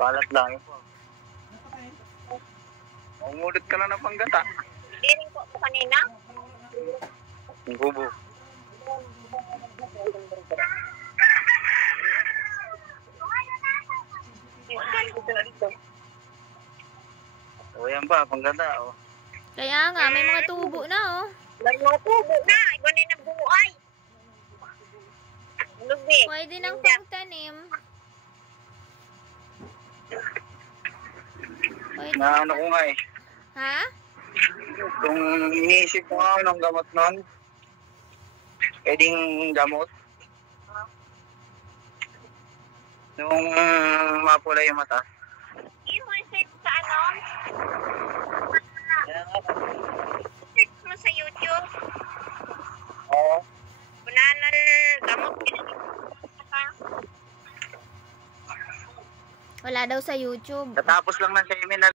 Balat lang po. Umulot ka lang ng panggata. Hindi rin po kanina. Ang gubo. O yan ba, panggata o. Kaya nga, may mga tubo na oh. May mga tubo na. Iba na yung nabuhay. Lubi. Pwede nang pangtanim. Pwede. Na ano ko nga eh. Ha? Kung iniisip ko nga ng gamot nun, pwedeng gamot. Nung mapula yung mata. Yung mo search sa ano? Kaya nga ba? Search mo sa YouTube. Oo. Banana gamot. Wala daw sa YouTube. Katapos lang ng seminar